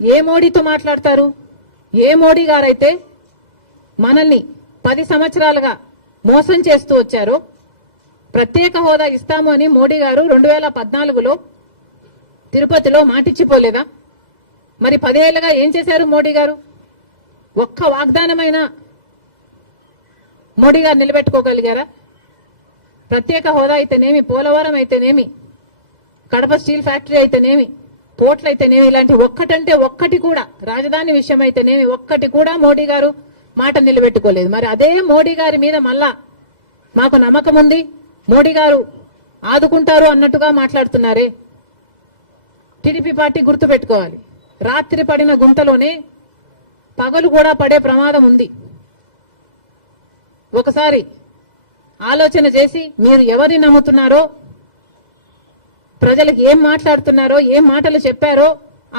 ఏ మోడీతో మాట్లాడతారు? ఏ మోడీ గారైతే మనల్ని 10 సంవత్సరాలుగా మోసం చేస్తూ వచ్చారో, ప్రత్యేక హోదా ఇస్తాము అని మోడీ గారు 2014లో తిరుపతిలో మాటిచ్చిపోలేదా? మరి 10 ఏళ్లుగా ఏం చేశారు మోడీ గారు? ఒక్క వాగ్దానమైన మోడీ గారు నిలబెట్టుకోగలిగారా? ప్రత్యేక హోదా అయితేనేమి, పోలవరం అయితేనేమి, కడప స్టీల్ ఫ్యాక్టరీ అయితేనేమి, పోర్ట్లు అయితేనేమి, ఇలాంటి ఒక్కటంటే ఒక్కటి కూడా, రాజధాని విషయం అయితేనేమి ఒక్కటి కూడా మోడీ గారు మాట నిలబెట్టుకోలేదు. మరి అదే మోడీ గారి మీద మళ్ళా మాకు నమ్మకం ఉంది, మోడీ గారు ఆదుకుంటారు అన్నట్టుగా మాట్లాడుతున్నారే. టీడీపీ పార్టీ గుర్తు పెట్టుకోవాలి, రాత్రి పడిన గుంటలోనే పగలు కూడా పడే ప్రమాదం ఉంది. ఒకసారి ఆలోచన చేసి మీరు ఎవరిని నమ్ముతున్నారో, ప్రజలకు ఏం మాట్లాడుతున్నారో, ఏం మాటలు చెప్పారో